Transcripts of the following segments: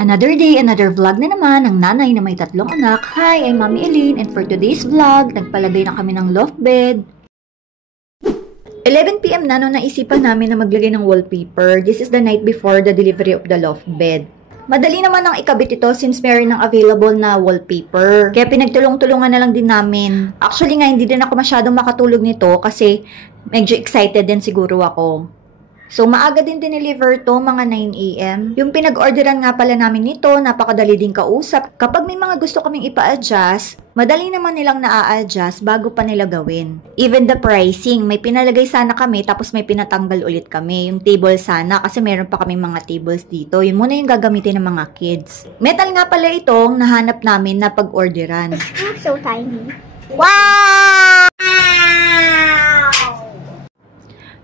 Another day, another vlog na naman ng nanay na may 3 anak. Hi, I'm Mommy Eileen and for today's vlog, nagpalagay na kami ng loft bed. 11 PM na nung naisipan namin na maglagay ng wallpaper. This is the night before the delivery of the loft bed. Madali naman ang ikabit ito since meron ng available na wallpaper. Kaya pinagtulong-tulungan na lang din namin. Actually nga, hindi din ako masyadong makatulog nito kasi medyo excited din siguro ako. So, maaga din dineliver to, mga 9 AM. Yung pinag-orderan nga pala namin nito, napakadali din kausap. Kapag may mga gusto kaming ipa-adjust, madali naman nilang na-a-adjust bago pa nila gawin. Even the pricing, may pinalagay sana kami tapos may pinatanggal ulit kami. Yung table sana kasi meron pa kaming mga tables dito. Yun muna yung gagamitin ng mga kids. Metal nga pala itong nahanap namin na pag-orderan. So tiny. Wow!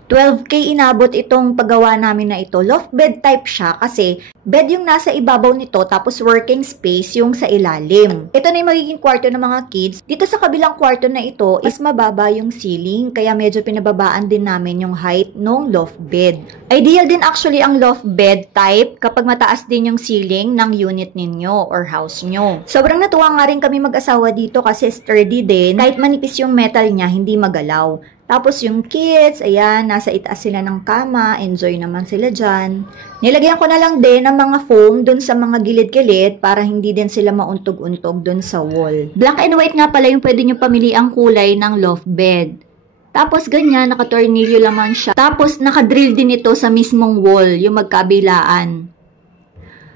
12K inabot itong paggawa namin na ito. Loft bed type siya kasi bed yung nasa ibabaw nito tapos working space yung sa ilalim. Ito na yung magiging kwarto ng mga kids. Dito sa kabilang kwarto na ito is mababa yung ceiling kaya medyo pinababaan din namin yung height ng loft bed. Ideal din actually ang loft bed type kapag mataas din yung ceiling ng unit ninyo or house nyo. Sobrang natuwa nga rin kami mag-asawa dito kasi sturdy din. Kahit manipis yung metal niya, hindi magalaw. Tapos yung kids, ayan, nasa itaas sila ng kama, enjoy naman sila dyan. Nilagyan ko na lang din ng mga foam dun sa mga gilid-gilid para hindi din sila mauntog-untog dun sa wall. Black and white nga pala yung pwede nyo pamili ang kulay ng loft bed. Tapos ganyan, nakatornilyo naman siya. Tapos nakadrill din ito sa mismong wall, yung magkabilaan.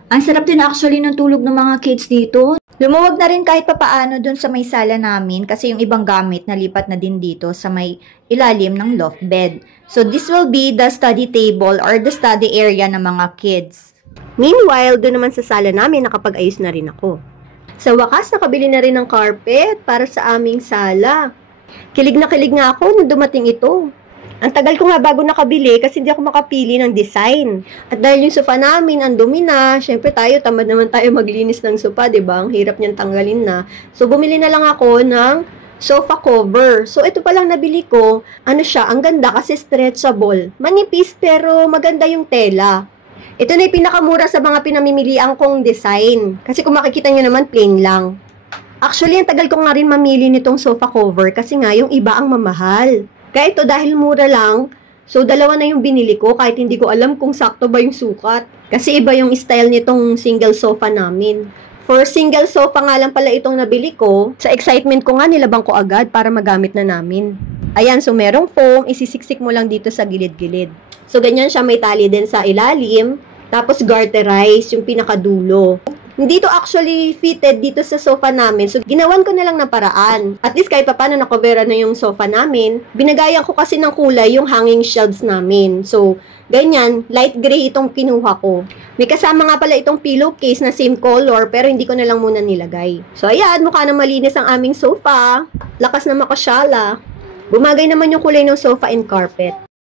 Ang sarap din actually ng tulog ng mga kids dito. Lumuwag na rin kahit papaano dun sa may sala namin kasi yung ibang gamit nalipat na din dito sa may ilalim ng loft bed. So this will be the study table or the study area ng mga kids. Meanwhile, doon naman sa sala namin, nakapag-ayos na rin ako. Sa wakas, nakabili na rin ng carpet para sa aming sala. Kilig na kilig nga ako nung dumating ito. Ang tagal ko nga bago nakabili kasi hindi ako makapili ng design. At dahil yung sofa namin, ang dumi na, syempre tayo, tamad naman tayo maglinis ng sofa, diba? Ang hirap niyang tanggalin na. So, bumili na lang ako ng sofa cover. So, ito palang nabili ko, ano siya, ang ganda kasi stretchable. Manipis pero maganda yung tela. Ito na yung pinakamura sa mga pinamimilian kong design. Kasi kung makikita nyo naman, plain lang. Actually, ang tagal ko nga rin mamili nitong sofa cover kasi nga yung iba ang mamahal. Kaya ito dahil mura lang, so dalawa na yung binili ko kahit hindi ko alam kung sakto ba yung sukat. Kasi iba yung style nitong single sofa namin. For single sofa nga lang pala itong nabili ko, sa excitement ko nga nilabang ko agad para magamit na namin. Ayan, so merong foam, isisiksik mo lang dito sa gilid-gilid. So ganyan siya, may tali din sa ilalim, tapos garterize yung pinakadulo. Hindi ito actually fitted dito sa sofa namin. So, ginawan ko na lang ng paraan. At least kahit pa paano nakobera na yung sofa namin. Binagayan ko kasi ng kulay yung hanging shelves namin. So, ganyan, light gray itong kinuha ko. May kasama nga pala itong pillowcase na same color pero hindi ko na lang muna nilagay. So, ayan, mukha na malinis ang aming sofa. Lakas na makasyala. Bumagay naman yung kulay ng sofa and carpet.